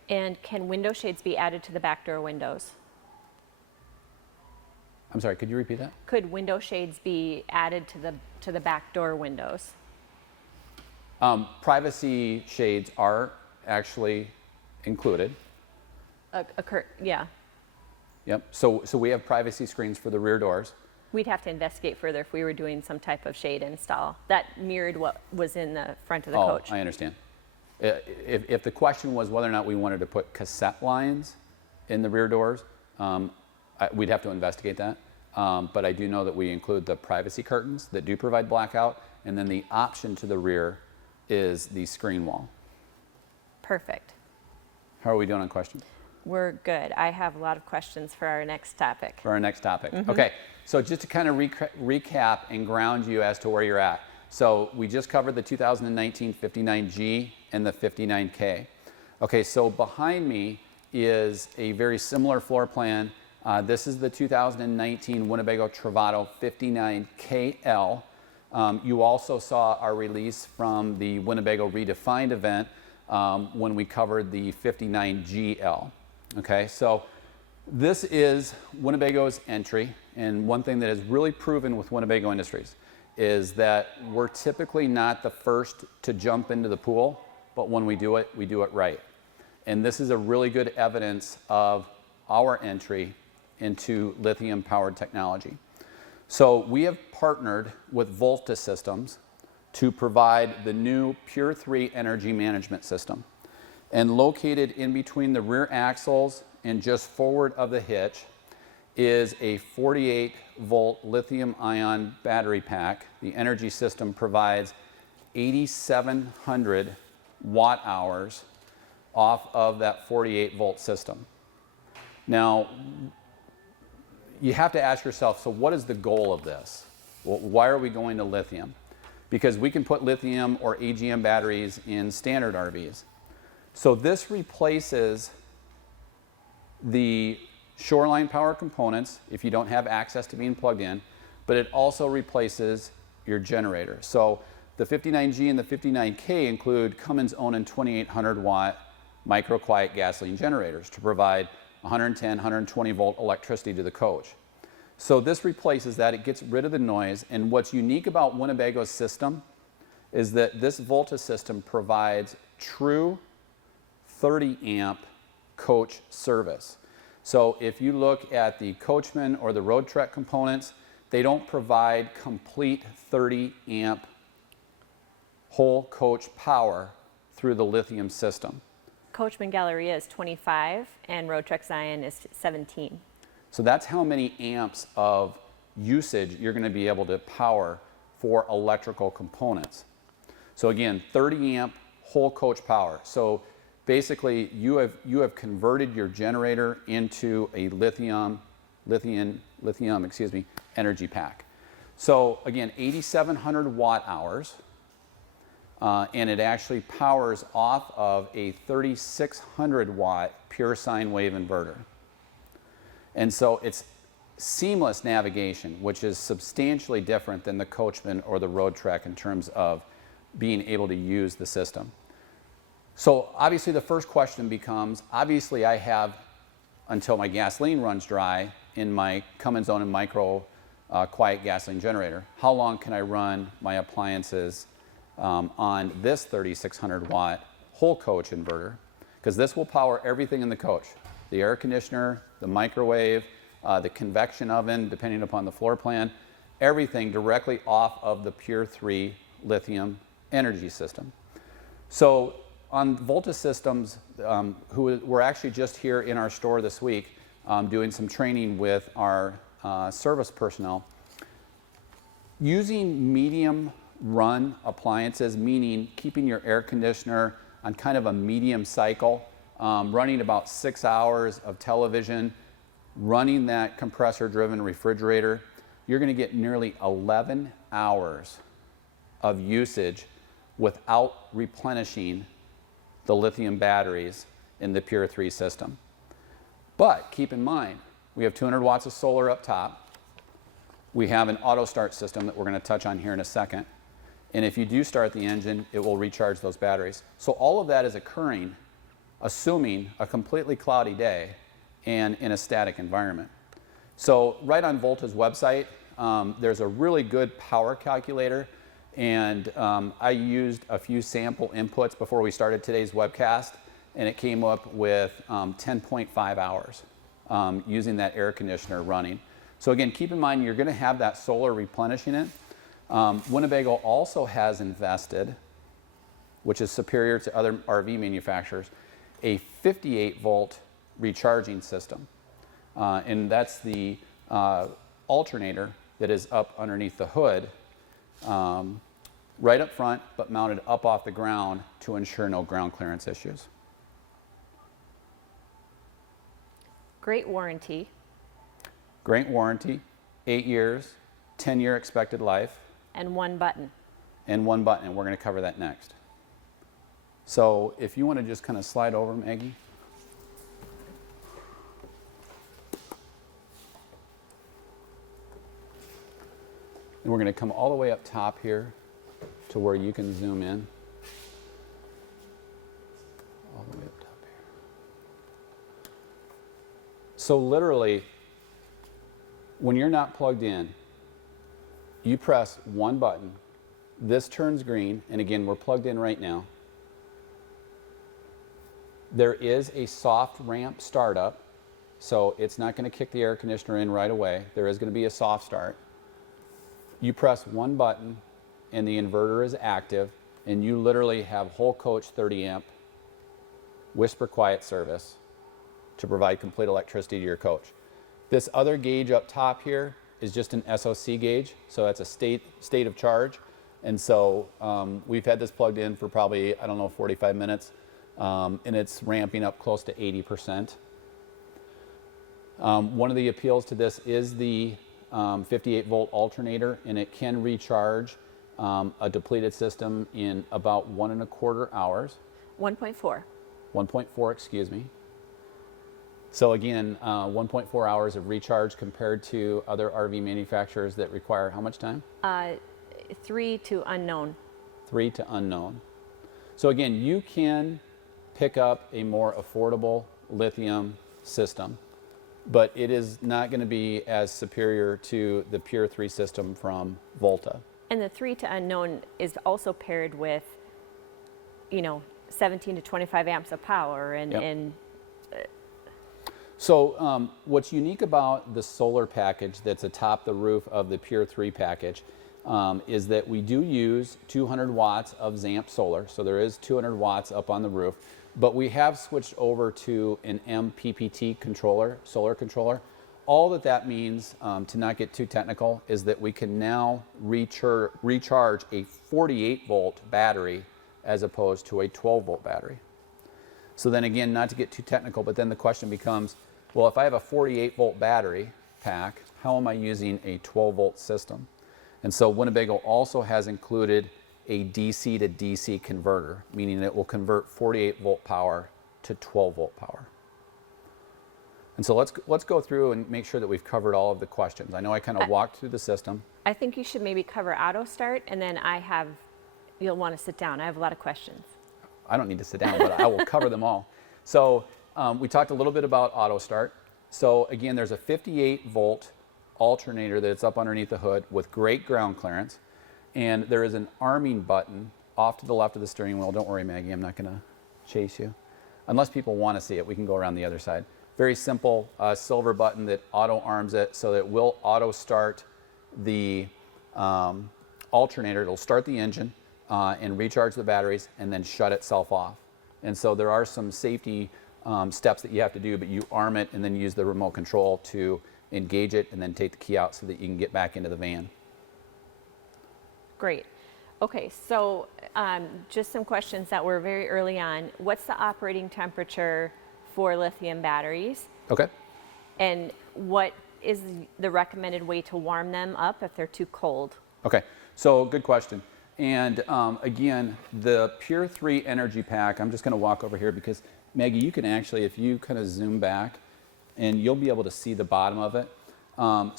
And can window shades be added to the back door windows? I'm sorry, could you repeat that? Could window shades be added to the back door windows? Privacy shades are actually included. Yeah. Yep. So we have privacy screens for the rear doors. We'd have to investigate further if we were doing some type of shade install. That mirrored what was in the front of the coach. I understand. If the question was whether or not we wanted to put cassette lines in the rear doors, we'd have to investigate that. But I do know that we include the privacy curtains that do provide blackout, and then the option to the rear is the screen wall. Perfect. How are we doing on questions? We're good. I have a lot of questions for our next topic. Okay, so just to kind of recap and ground you as to where you're at. So we just covered the 2019 59G and the 59K. Okay, so behind me is a very similar floor plan. This is the 2019 Winnebago Travato 59KL. You also saw our release from the Winnebago Redefined event when we covered the 59GL. Okay, so this is Winnebago's entry, and one thing that is really proven with Winnebago Industries is that we're typically not the first to jump into the pool, but when we do it right. And this is a really good evidence of our entry into lithium powered technology. So we have partnered with Volt Systems to provide the new Pure 3 energy management system. And located in between the rear axles and just forward of the hitch is a 48 volt lithium ion battery pack. The energy system provides 8,700 watt hours off of that 48 volt system. Now, you have to ask yourself, so what is the goal of this? Well, why are we going to lithium? Because we can put lithium or AGM batteries in standard RVs. So this replaces the shoreline power components if you don't have access to being plugged in, but it also replaces your generator. So the 59G and the 59K include Cummins' own 2800 watt micro quiet gasoline generators to provide 110, 120 volt electricity to the coach. So this replaces that, it gets rid of the noise, and what's unique about Winnebago's system is that this Volta system provides true 30 amp coach service. So if you look at the Coachman or the Road Trek components, they don't provide complete 30 amp whole coach power through the lithium system. Coachman Galleria is 25 and Road Trek Zion is 17. So that's how many amps of usage you're going to be able to power for electrical components. So again, 30 amp whole coach power. So basically you have converted your generator into a lithium energy pack. So again, 8,700 watt hours, and it actually powers off of a 3,600 watt pure sine wave inverter. And so it's seamless navigation, which is substantially different than the Coachman or the Road Trek in terms of being able to use the system. So obviously the first question becomes, obviously I have until my gasoline runs dry in my Cummins' own and micro quiet gasoline generator. How long can I run my appliances on this 3,600 watt whole coach inverter? Because this will power everything in the coach. The air conditioner, the microwave, the convection oven, depending upon the floor plan, everything directly off of the Pure 3 lithium energy system. So on Volta Systems, who were actually just here in our store this week doing some training with our service personnel, using medium run appliances, meaning keeping your air conditioner on kind of a medium cycle, running about 6 hours of television, running that compressor-driven refrigerator, you're going to get nearly 11 hours of usage without replenishing the lithium batteries in the Pure 3 system. But keep in mind, we have 200 watts of solar up top. We have an auto start system that we're going to touch on here in a second. And if you do start the engine, it will recharge those batteries. So all of that is occurring assuming a completely cloudy day and in a static environment. So right on Volta's website, there's a really good power calculator, and I used a few sample inputs before we started today's webcast, and it came up with 10.5 hours using that air conditioner running. So again, keep in mind you're going to have that solar replenishing it. Winnebago also has invested, which is superior to other RV manufacturers, a 58 volt recharging system. And that's the alternator that is up underneath the hood, right up front, but mounted up off the ground to ensure no ground clearance issues. Great warranty. Great warranty, 8 years, 10-year expected life. And one button. And one button, and we're going to cover that next. So if you want to just kind of slide over, Maggie. And we're going to come all the way up top here to where you can zoom in. All the way up top here. So literally, when you're not plugged in, you press one button, this turns green, and again, we're plugged in right now. There is a soft ramp startup, so it's not going to kick the air conditioner in right away. There is going to be a soft start. You press one button, and the inverter is active, and you literally have whole coach 30 amp whisper quiet service to provide complete electricity to your coach. This other gauge up top here is just an SOC gauge, so that's a state of charge. And so we've had this plugged in for probably, I don't know, 45 minutes, and it's ramping up close to 80%. One of the appeals to this is the 58 volt alternator, and it can recharge a depleted system in about 1.25 hours. 1.4. 1.4, excuse me. So again, 1.4 hours of recharge compared to other RV manufacturers that require how much time? 3 to unknown. 3 to unknown. So again, you can pick up a more affordable lithium system, but it is not going to be as superior to the Pure 3 system from Volta. And the 3 to unknown is also paired with, 17 to 25 amps of power and, Yep. So what's unique about the solar package that's atop the roof of the Pure 3 package is that we do use 200 watts of ZAMP solar. So there is 200 watts up on the roof, but we have switched over to an MPPT controller, solar controller. All that means, to not get too technical, is that we can now recharge a 48 volt battery as opposed to a 12 volt battery. So then again, not to get too technical, but then the question becomes, well, if I have a 48 volt battery pack, how am I using a 12 volt system? And so Winnebago also has included a DC to DC converter, meaning it will convert 48 volt power to 12 volt power. And so let's go through and make sure that we've covered all of the questions. I know I kind of walked through the system. I think you should maybe cover auto start, and then you'll want to sit down. I have a lot of questions. I don't need to sit down, but I will cover them all. So we talked a little bit about auto start. So again, there's a 58 volt alternator that's up underneath the hood with great ground clearance. And there is an arming button off to the left of the steering wheel. Don't worry, Maggie, I'm not going to chase you. Unless people want to see it, we can go around the other side. Very simple silver button that auto arms it so that it will auto start the alternator. It'll start the engine and recharge the batteries and then shut itself off. And so there are some safety steps that you have to do, but you arm it and then use the remote control to engage it and then take the key out so that you can get back into the van. Great. Okay, so just some questions that were very early on. What's the operating temperature for lithium batteries? Okay. And what is the recommended way to warm them up if they're too cold? Okay, so good question. And again, the Pure 3 Energy Pack, I'm just going to walk over here because, Maggie, you can actually, if you kind of zoom back, and you'll be able to see the bottom of it.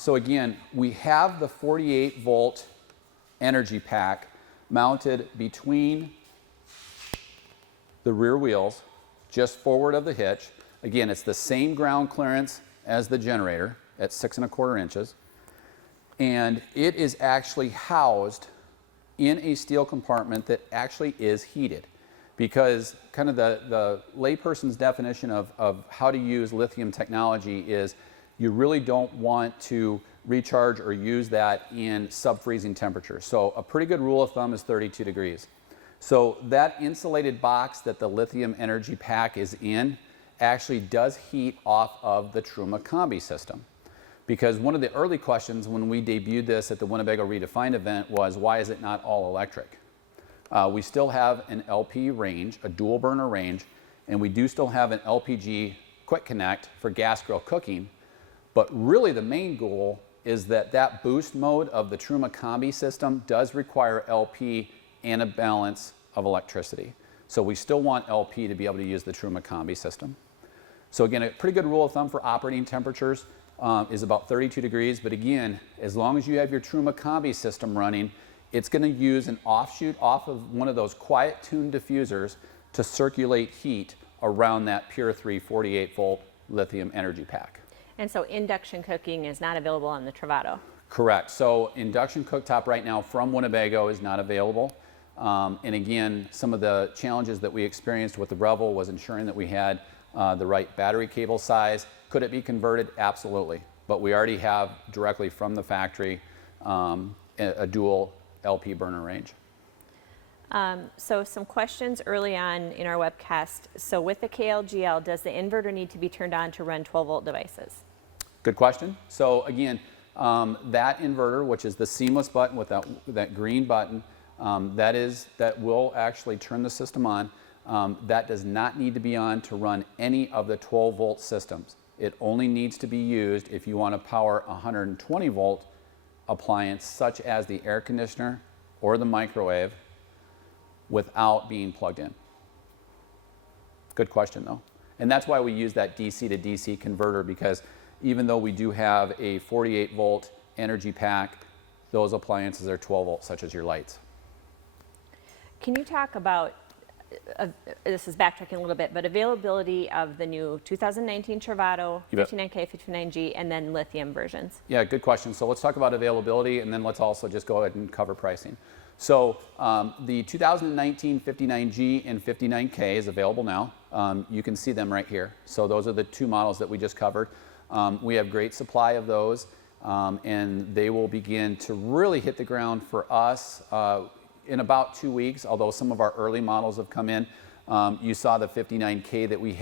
So again, we have the 48 volt energy pack mounted between the rear wheels, just forward of the hitch. Again, it's the same ground clearance as the generator at 6.25 inches. And it is actually housed in a steel compartment that actually is heated, because kind of the layperson's definition of how to use lithium technology is you really don't want to recharge or use that in sub-freezing temperatures. So a pretty good rule of thumb is 32 degrees. So that insulated box that the lithium energy pack is in actually does heat off of the Truma Combi system. Because one of the early questions when we debuted this at the Winnebago Redefined event was, why is it not all electric? We still have an LP range, a dual burner range, and we do still have an LPG quick connect for gas grill cooking. But really the main goal is that that boost mode of the Truma Combi system does require LP and a balance of electricity. So we still want LP to be able to use the Truma Combi system. So again, a pretty good rule of thumb for operating temperatures is about 32 degrees. But again, as long as you have your Truma Combi system running, it's going to use an offshoot off of one of those quiet tune diffusers to circulate heat around that Pure 3 48 volt lithium energy pack. And so induction cooking is not available on the Travato? Correct. So induction cooktop right now from Winnebago is not available. And again, some of the challenges that we experienced with the Revel was ensuring that we had the right battery cable size. Could it be converted? Absolutely. But we already have directly from the factory a dual LP burner range. So some questions early on in our webcast. So with the KLGL, does the inverter need to be turned on to run 12 volt devices? Good question. So again, that inverter, which is the seamless button with that green button, that will actually turn the system on. That does not need to be on to run any of the 12 volt systems. It only needs to be used if you want to power a 120 volt appliance such as the air conditioner or the microwave without being plugged in. Good question though. And that's why we use that DC to DC converter, because even though we do have a 48 volt energy pack, those appliances are 12 volt, such as your lights. Can you talk about, this is backtracking a little bit, but availability of the new 2019 Travato, 59K, 59G, and then lithium versions? Yeah, good question. So let's talk about availability, and then let's also just go ahead and cover pricing. So the 2019 59G and 59K is available now. You can see them right here. So those are the two models that we just covered. We have great supply of those, and they will begin to really hit the ground for us in about 2 weeks, although some of our early models have come in. You saw the 59K that we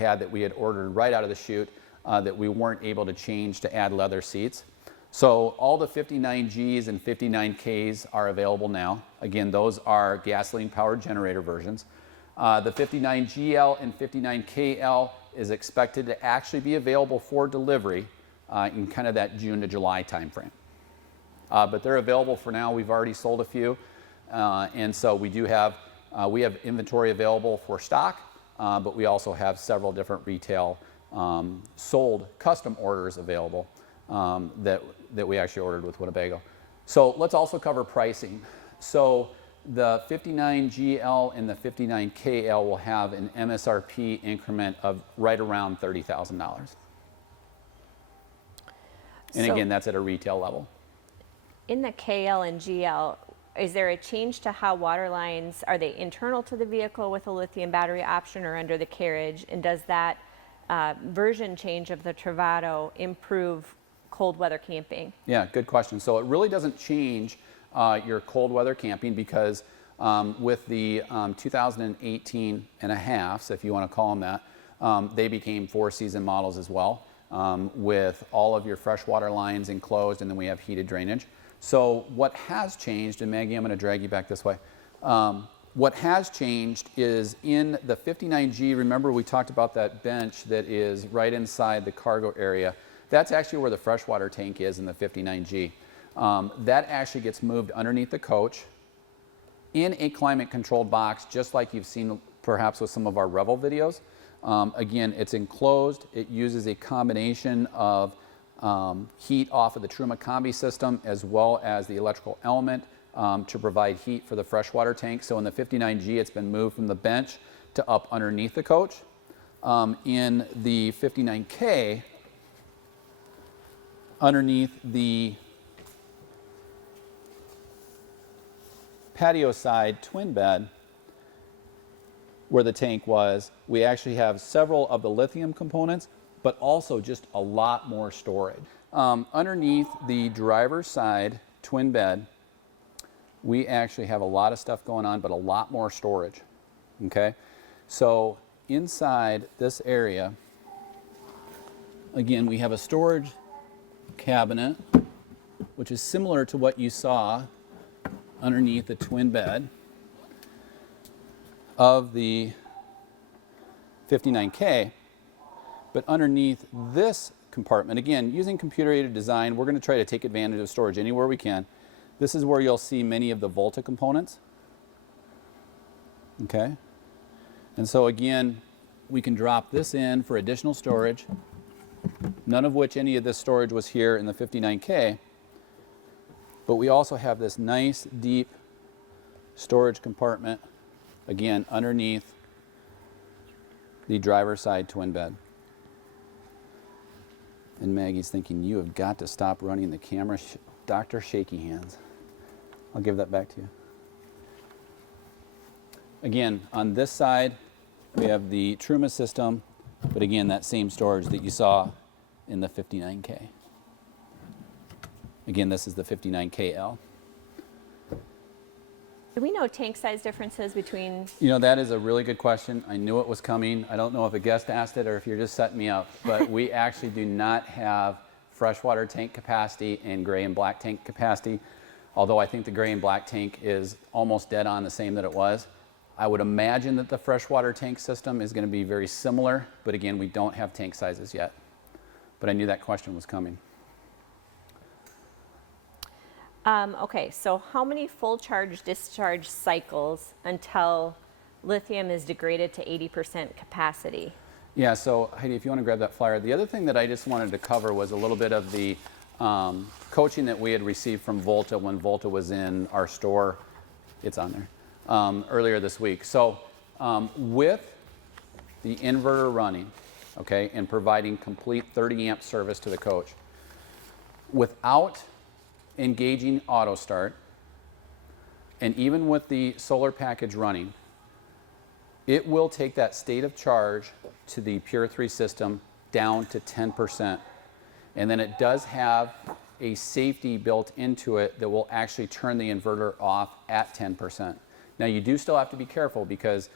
had ordered right out of the chute that we weren't able to change to add leather seats. So all the 59Gs and 59Ks are available now. Again, those are gasoline powered generator versions. The 59GL and 59KL is expected to actually be available for delivery in kind of that June to July timeframe. But they're available for now. We've already sold a few. And so we have inventory available for stock, but we also have several different retail sold custom orders available that we actually ordered with Winnebago. So let's also cover pricing. So the 59GL and the 59KL will have an MSRP increment of right around $30,000. And again, that's at a retail level. In the KL and GL, is there a change to how water lines, are they internal to the vehicle with a lithium battery option or under the carriage? And does that version change of the Travato improve cold weather camping? Yeah, good question. So it really doesn't change your cold weather camping, because with the 2018 and a halves, if you want to call them that, they became 4-season models as well, with all of your freshwater lines enclosed, and then we have heated drainage. So what has changed, and Maggie, I'm going to drag you back this way. What has changed is in the 59G, remember we talked about that bench that is right inside the cargo area. That's actually where the freshwater tank is in the 59G. That actually gets moved underneath the coach in a climate controlled box, just like you've seen perhaps with some of our Revel videos. Again, it's enclosed. It uses a combination of heat off of the Truma Combi system as well as the electrical element to provide heat for the freshwater tank. So in the 59G, it's been moved from the bench to up underneath the coach. In the 59K, underneath the patio side twin bed where the tank was, we actually have several of the lithium components but also just a lot more storage. Underneath the driver's side twin bed, we actually have a lot of stuff going on, but a lot more storage, okay? So inside this area, again, we have a storage cabinet, which is similar to what you saw underneath the twin bed of the 59K, but underneath this compartment, again, using computer-aided design, we're going to try to take advantage of storage anywhere we can. This is where you'll see many of the Volta components. Okay? And so again, we can drop this in for additional storage, none of which any of this storage was here in the 59K, but we also have this nice deep storage compartment, again, underneath the driver's side twin bed. And Maggie's thinking, you have got to stop running the camera, Dr. Shaky Hands. I'll give that back to you. Again, on this side, we have the Truma system, but again, that same storage that you saw in the 59K. Again, this is the 59KL. Do we know tank size differences between? You know, that is a really good question. I knew it was coming. I don't know if a guest asked it or if you're just setting me up, but we actually do not have freshwater tank capacity and gray and black tank capacity, although I think the gray and black tank is almost dead on the same that it was. I would imagine that the freshwater tank system is going to be very similar, but again, we don't have tank sizes yet. But I knew that question was coming. Okay, so how many full charge discharge cycles until lithium is degraded to 80% capacity? Yeah, so Heidi, if you want to grab that flyer. The other thing that I just wanted to cover was a little bit of the coaching that we had received from Volta when Volta was in our store. It's on there. Earlier this week. So with the inverter running, okay, and providing complete 30 amp service to the coach, without engaging auto start, and even with the solar package running, it will take that state of charge to the Pure 3 system down to 10%. And then it does have a safety built into it that will actually turn the inverter off at 10%. Now you do still have to be careful because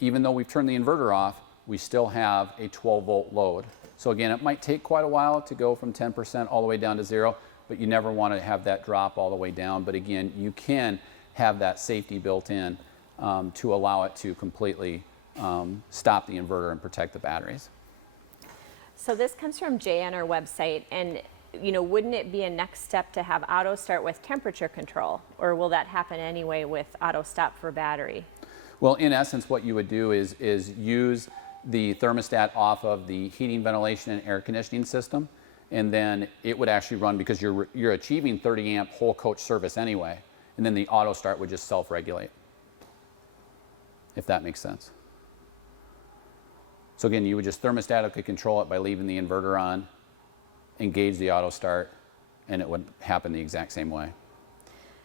even though we've turned the inverter off, we still have a 12 volt load. So again, it might take quite a while to go from 10% all the way down to 0, but you never want to have that drop all the way down. But again, you can have that safety built in to allow it to completely stop the inverter and protect the batteries. So this comes from Jay on our website, and you know, wouldn't it be a next step to have auto start with temperature control, or will that happen anyway with auto stop for battery? Well, in essence, what you would do is use the thermostat off of the heating, ventilation, and air conditioning system, and then it would actually run because you're achieving 30 amp whole coach service anyway, and then the auto start would just self-regulate, if that makes sense. So again, you would just thermostatically control it by leaving the inverter on, engage the auto start, and it would happen the exact same way.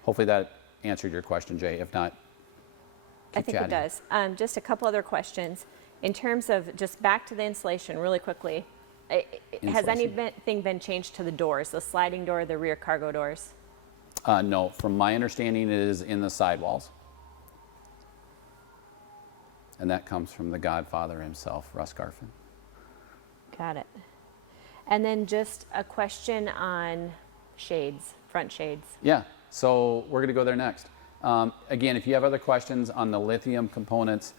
Hopefully that answered your question, Jay. If not, I think it does. Just a couple other questions. In terms of just back to the insulation really quickly, has anything been changed to the doors, the sliding door, the rear cargo doors? No, from my understanding it is in the sidewalls. And that comes from the Godfather himself, Russ Garfin. Got it. And then just a question on shades, front shades. Yeah, so we're going to go there next. Again, if you have other questions on the lithium components,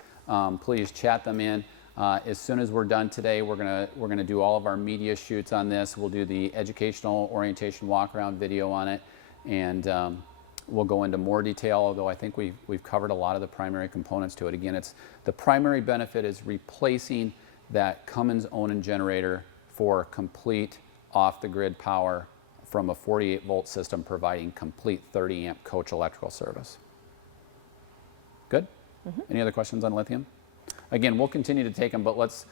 please chat them in. As soon as we're done today, we're gonna do all of our media shoots on this. We'll do the educational orientation walk around video on it, and we'll go into more detail. Although I think we've covered a lot of the primary components to it. Again, the primary benefit is replacing that Cummins Onan generator for complete off-the-grid power from a 48 volt system providing complete 30 amp coach electrical service. Good? Mm-hmm. Any other questions on lithium? Again, we'll continue to take them, but let's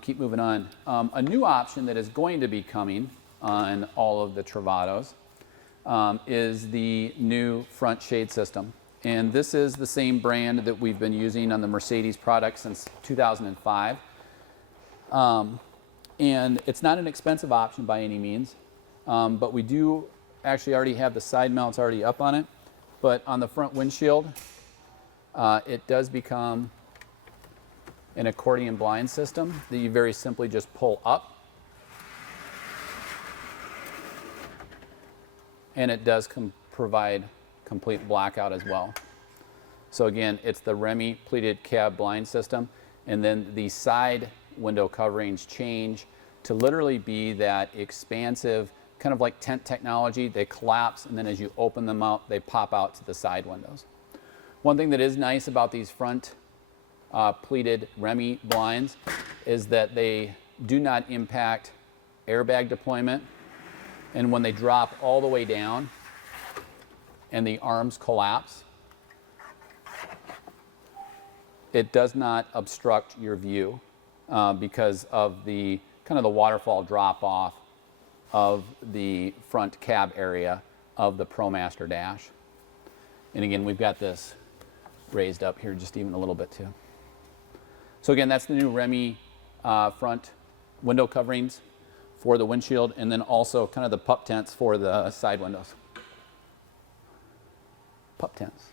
keep moving on. A new option that is going to be coming on all of the Travatos is the new front shade system. And this is the same brand that we've been using on the Mercedes product since 2005. And it's not an expensive option by any means, but we do actually already have the side mounts already up on it. But on the front windshield, it does become an accordion blind system that you very simply just pull up. And it does provide complete blackout as well. So again, it's the Remy pleated cab blind system, and then the side window coverings change to literally be that expansive, kind of like tent technology. They collapse, and then as you open them up, they pop out to the side windows. One thing that is nice about these front pleated Remy blinds is that they do not impact airbag deployment, and when they drop all the way down and the arms collapse, it does not obstruct your view because of the kind of the waterfall drop off of the front cab area of the ProMaster dash. And again, we've got this raised up here just even a little bit too. So again, that's the new Remy front window coverings for the windshield, and then also kind of the pup tents for the side windows. Pup tents.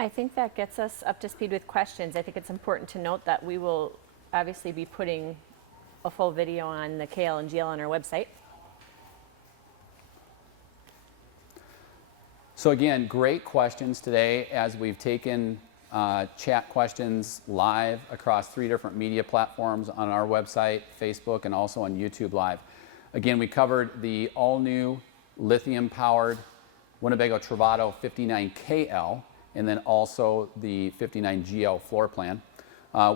I think that gets us up to speed with questions. I think it's important to note that we will obviously be putting a full video on the KL and GL on our website. So again, great questions today as we've taken chat questions live across 3 different media platforms on our website, Facebook, and also on YouTube Live. Again, we covered the all-new lithium-powered Winnebago Travato 59KL, and then also the 59GL floor plan.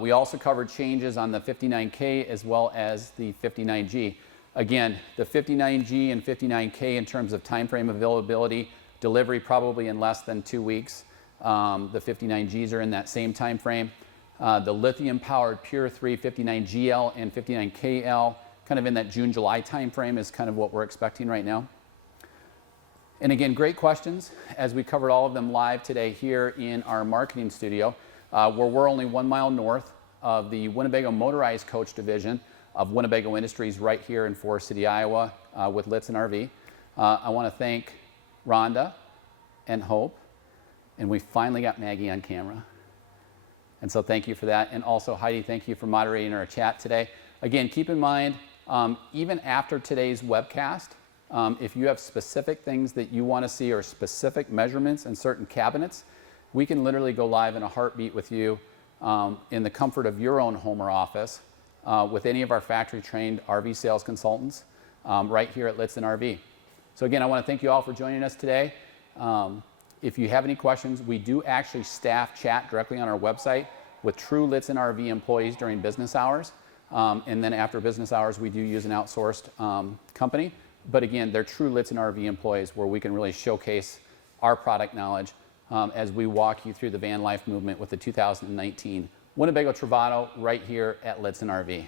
We also covered changes on the 59K as well as the 59G. Again, the 59G and 59K in terms of time frame availability, delivery probably in less than 2 weeks. The 59Gs are in that same time frame. The lithium-powered Pure 3 59GL and 59KL, kind of in that June-July time frame is kind of what we're expecting right now. And again, great questions as we covered all of them live today here in our marketing studio, where we're only 1 mile north of the Winnebago motorized coach division of Winnebago Industries right here in Forest City, Iowa, with Lichtsinn RV. I want to thank Rhonda and Hope, and we finally got Maggie on camera. And so thank you for that. And also Heidi, thank you for moderating our chat today. Again, keep in mind, even after today's webcast, if you have specific things that you want to see or specific measurements in certain cabinets, we can literally go live in a heartbeat with you in the comfort of your own home or office with any of our factory-trained RV sales consultants right here at Lichtsinn RV. So again, I want to thank you all for joining us today. If you have any questions, we do actually staff chat directly on our website with true Lichtsinn RV employees during business hours. And then after business hours, we do use an outsourced company. But again, they're true Lichtsinn RV employees where we can really showcase our product knowledge as we walk you through the van life movement with the 2019 Winnebago Travato right here at Lichtsinn RV.